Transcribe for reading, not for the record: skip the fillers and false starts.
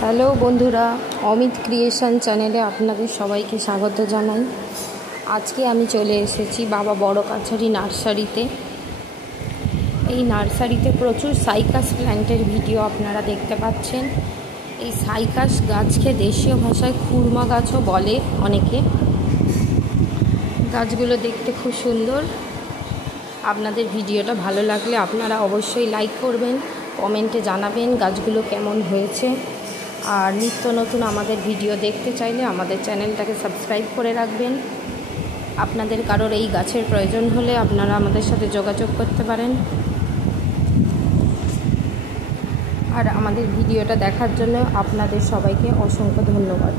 Hello বন্ধুরা, Amit creation চ্যানেলে আপনাদের সবাইকে স্বাগত জানাই। আজকে আমি চলে এসেছি বাবা বড় কাছারি নার্সারিতে। এই নার্সারিতে প্রচুর সাইকাস প্ল্যান্টের ভিডিও আপনারা দেখতে পাচ্ছেন। এই সাইকাস গাছকে দেশীয় ভাষায় খুরমা গাছও বলে অনেকে। গাছগুলো দেখতে খুব সুন্দর। আপনাদের ভিডিওটা ভালো লাগলে আপনারা অবশ্যই লাইক করবেন, কমেন্টে জানাবেন গাছগুলো কেমন হয়েছে। আর নিত্য নতুন আমাদের ভিডিও দেখতে চাইলে আমাদের চ্যানেলটাকে সাবস্ক্রাইব করে রাখবেন। আপনাদের কারোর এই গাছের প্রয়োজন হলে আপনারা আমাদের সাথে যোগাযোগ করতে পারেন। আর আমাদের ভিডিওটা দেখার জন্য আপনাদের সবাইকে অসংখ্য ধন্যবাদ।